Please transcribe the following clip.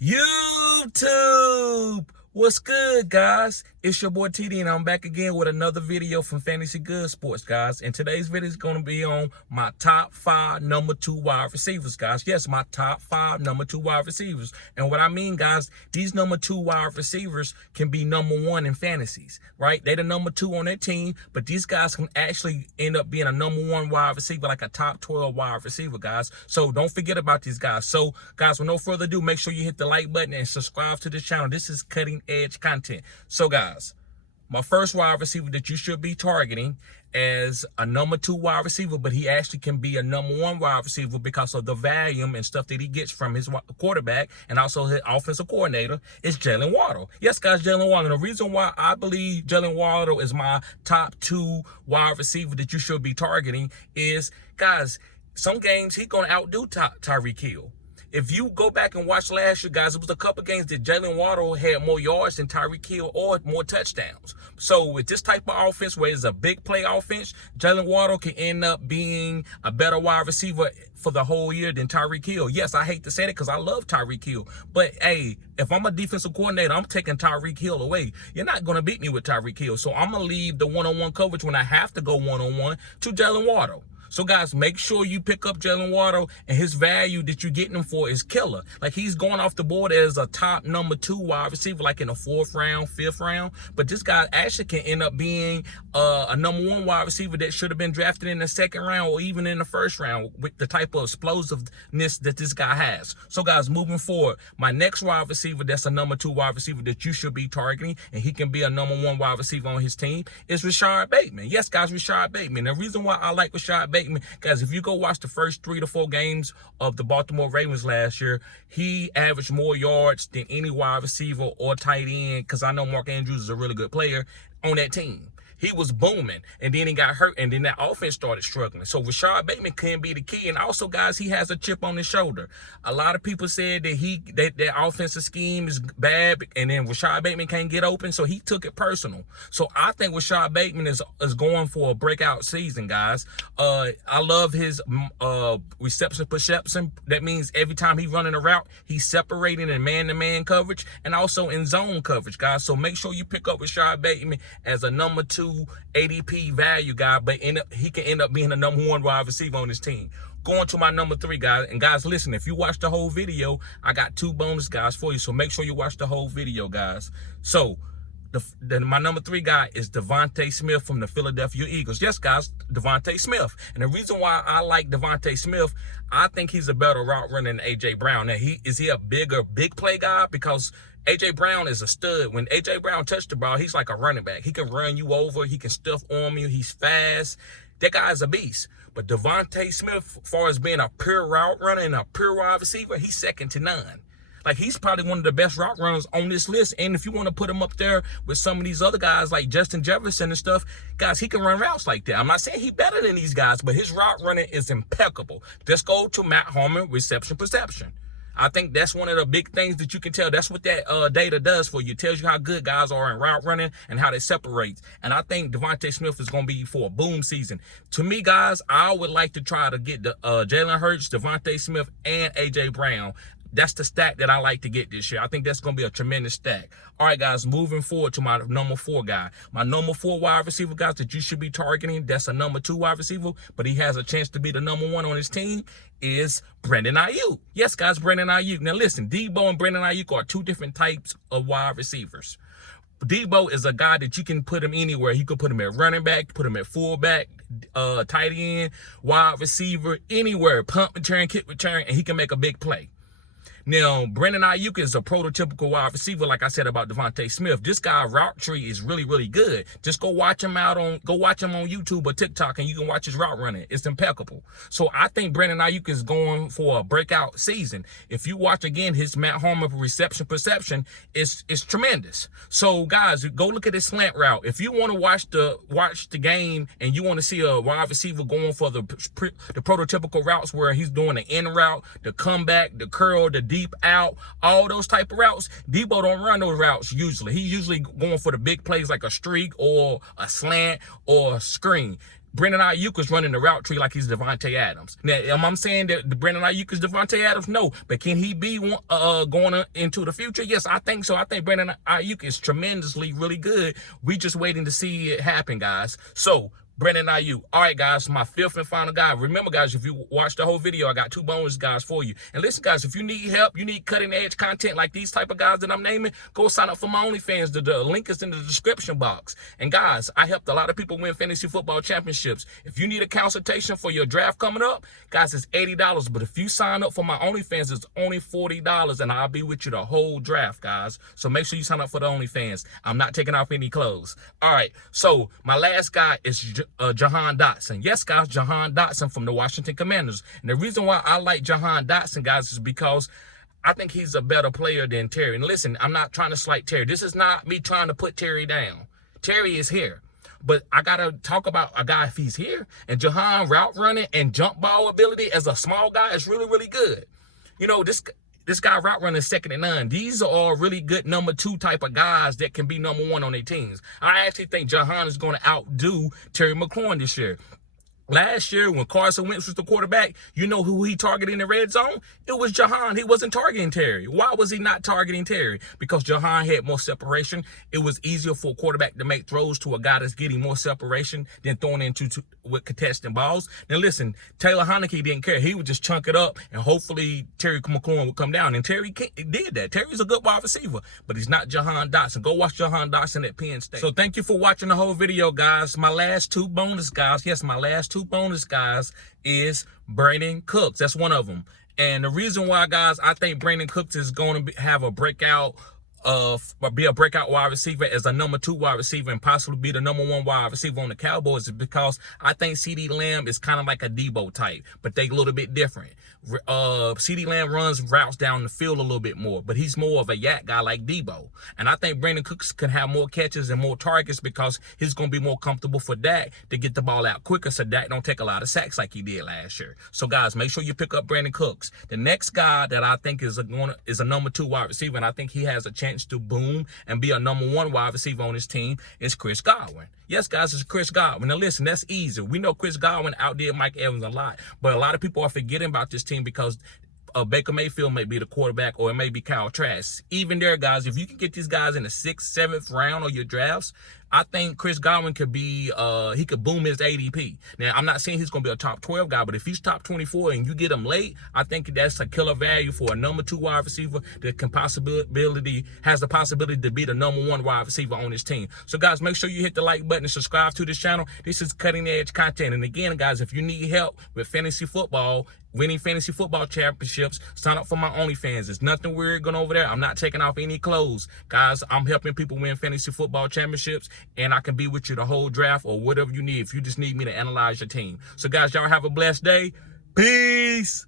YouTube, what's good, guys? It's your boy TD, and I'm back again with another video from Fantasy Good Sports, guys. And today's video is going to be on my top 5 number 2 wide receivers, guys. Yes, my top 5 number 2 wide receivers. And what I mean, guys, these number 2 wide receivers can be number 1 in fantasies, right? They're the number 2 on their team, but these guys can actually end up being a number 1 wide receiver, like a top 12 wide receiver, guys. So don't forget about these guys. So, guys, with no further ado, make sure you hit the like button and subscribe to this channel. This is cutting edge content. So, guys, my first wide receiver that you should be targeting as a number 2 wide receiver, but he actually can be a number 1 wide receiver because of the volume and stuff that he gets from his quarterback and also his offensive coordinator, is Jalen Waters. Yes, guys, Jalen Waters. The reason why I believe Jalen Waters is my top 2 wide receiver that you should be targeting is, guys, some games he's going to outdo Tyreek Hill. If you go back and watch last year, guys, it was a couple games that Jalen Waters had more yards than Tyreek Hill or more touchdowns. So with this type of offense, where it's a big play offense, Jalen Waters can end up being a better wide receiver for the whole year than Tyreek Hill. Yes, I hate to say it because I love Tyreek Hill. But, hey, if I'm a defensive coordinator, I'm taking Tyreek Hill away. You're not going to beat me with Tyreek Hill. So I'm going to leave the one-on-one coverage when I have to go one-on-one to Jalen Waters. So, guys, make sure you pick up Jalen Waters, and his value that you're getting him for is killer. Like, he's going off the board as a top number 2 wide receiver, like in the 4th round, 5th round. But this guy actually can end up being a number 1 wide receiver that should have been drafted in the 2nd round or even in the 1st round with the type of explosiveness that this guy has. So, guys, moving forward, my next wide receiver that's a number 2 wide receiver that you should be targeting, and he can be a number 1 wide receiver on his team, is Rashad Bateman. Yes, guys, Rashad Bateman. The reason why I like Rashad Bateman, guys, if you go watch the first 3 to 4 games of the Baltimore Ravens last year, he averaged more yards than any wide receiver or tight end, because I know Mark Andrews is a really good player on that team. He was booming, and then he got hurt, and then that offense started struggling. So Rashad Bateman can be the key. And also, guys, he has a chip on his shoulder. A lot of people said that that offensive scheme is bad, and then Rashad Bateman can't get open, so he took it personal. So I think Rashad Bateman is going for a breakout season, guys. I love his reception perception. That means every time he's running a route, he's separating in man-to-man coverage and also in zone coverage, guys. So make sure you pick up Rashad Bateman as a number 2 ADP value guy, but he can end up being a number 1 wide receiver on his team. Going to my number 3, guys. And, guys, listen, if you watch the whole video, I got 2 bonus guys for you, so make sure you watch the whole video, guys. So my number 3 guy is Devontae Smith from the Philadelphia Eagles. Yes, guys, Devontae Smith. And the reason why I like Devontae Smith, I think he's a better route runner than A.J. Brown. Now, is he a big play guy? Because A.J. Brown is a stud. When A.J. Brown touched the ball, he's like a running back. He can run you over. He can stuff arm you. He's fast. That guy is a beast. But Devontae Smith, as far as being a pure route runner and a pure wide receiver, he's second to none. Like, he's probably one of the best route runners on this list. And if you want to put him up there with some of these other guys like Justin Jefferson and stuff, guys, he can run routes like that. I'm not saying he's better than these guys, but his route running is impeccable. Let's go to Matt Harmon, reception perception. I think that's one of the big things that you can tell. That's what that data does for you. It tells you how good guys are in route running and how they separate. And I think Devontae Smith is going to be for a boom season. To me, guys, I would like to try to get the Jalen Hurts, Devontae Smith, and A.J. Brown. That's the stack that I like to get this year. I think that's going to be a tremendous stack. All right, guys, moving forward to my number 4 guy. My number 4 wide receiver, guys, that you should be targeting, that's a number 2 wide receiver, but he has a chance to be the number 1 on his team, is Brandon Ayuk. Yes, guys, Brandon Ayuk. Now, listen, Debo and Brandon Ayuk are 2 different types of wide receivers. Debo is a guy that you can put him anywhere. You can put him at running back, put him at fullback, tight end, wide receiver, anywhere, punt return, kick return, and he can make a big play. Now, Brandon Ayuk is a prototypical wide receiver, like I said about Devontae Smith. This guy route tree is really, really good. Just go watch him on YouTube or TikTok, and you can watch his route running. It's impeccable. So I think Brandon Ayuk is going for a breakout season. If you watch again his Matt Harmon reception perception, it's tremendous. So guys, go look at his slant route. If you want to watch the game and you want to see a wide receiver going for the prototypical routes where he's doing the in route, the comeback, the curl, the deep out, all those type of routes, Debo don't run those routes usually. He's usually going for the big plays like a streak or a slant or a screen. Brandon Ayuk is running the route tree like he's Devontae Adams. Now, am I saying that the Brandon Ayuk is Devontae Adams? No. But can he be going into the future? Yes, I think so. I think Brandon Ayuk is tremendously really good. We just waiting to see it happen, guys. So, Brandon Ayuk. All right, guys, my fifth and final guy. Remember, guys, if you watch the whole video, I got 2 bonus guys for you. And listen, guys, if you need help, you need cutting-edge content like these type of guys that I'm naming, go sign up for my OnlyFans. The link is in the description box. And, guys, I helped a lot of people win fantasy football championships. If you need a consultation for your draft coming up, guys, it's $80. But if you sign up for my OnlyFans, it's only $40, and I'll be with you the whole draft, guys. So make sure you sign up for the OnlyFans. I'm not taking off any clothes. All right, so my last guy is Jahan Dotson. Yes, guys, Jahan Dotson from the Washington Commanders. And the reason why I like Jahan Dotson, guys, is because I think he's a better player than Terry. And listen, I'm not trying to slight Terry. This is not me trying to put Terry down. Terry is here. But I got to talk about a guy if he's here. And Jahan route running and jump ball ability as a small guy is really, really good. You know, this guy route running second and none. These are all really good number 2 type of guys that can be number 1 on their teams. I actually think Jahan is going to outdo Terry McLaurin this year. Last year, when Carson Wentz was the quarterback, you know who he targeted in the red zone? It was Jahan. He wasn't targeting Terry. Why was he not targeting Terry? Because Jahan had more separation. It was easier for a quarterback to make throws to a guy that's getting more separation than throwing into with contesting balls. Now, listen, Taylor Heineke didn't care. He would just chunk it up, and hopefully Terry McLaurin would come down. And Terry did that. Terry's a good wide receiver, but he's not Jahan Dotson. Go watch Jahan Dotson at Penn State. So thank you for watching the whole video, guys. My last 2 bonus guys, yes, my last 2 bonus guys is Brandon Cooks. That's one of them. And the reason why, guys, I think Brandon Cooks is going to have a breakout be a breakout wide receiver as a number 2 wide receiver and possibly be the number 1 wide receiver on the Cowboys is because I think CeeDee Lamb is kind of like a Debo type, but they a little bit different. CeeDee Lamb runs routes down the field a little bit more, but he's more of a yak guy like Debo. And I think Brandon Cooks can have more catches and more targets because he's going to be more comfortable for Dak to get the ball out quicker so Dak don't take a lot of sacks like he did last year. So, guys, make sure you pick up Brandon Cooks. The next guy that I think is a number 2 wide receiver, and I think he has a chance to boom and be a number 1 wide receiver on his team, is Chris Godwin. Yes, guys, it's Chris Godwin. Now, listen, that's easy. We know Chris Godwin outdid Mike Evans a lot, but a lot of people are forgetting about this team because Baker Mayfield may be the quarterback or it may be Kyle Trask. Even there, guys, if you can get these guys in the 6th, 7th round of your drafts, I think Chris Godwin could be, he could boom his ADP. Now, I'm not saying he's going to be a top 12 guy, but if he's top 24 and you get him late, I think that's a killer value for a number 2 wide receiver that has the possibility to be the number 1 wide receiver on his team. So, guys, make sure you hit the like button and subscribe to this channel. This is cutting edge content. And again, guys, if you need help with fantasy football, winning fantasy football championships, sign up for my OnlyFans. There's nothing weird going over there. I'm not taking off any clothes. Guys, I'm helping people win fantasy football championships, and I can be with you the whole draft or whatever you need if you just need me to analyze your team. So, guys, y'all have a blessed day. Peace.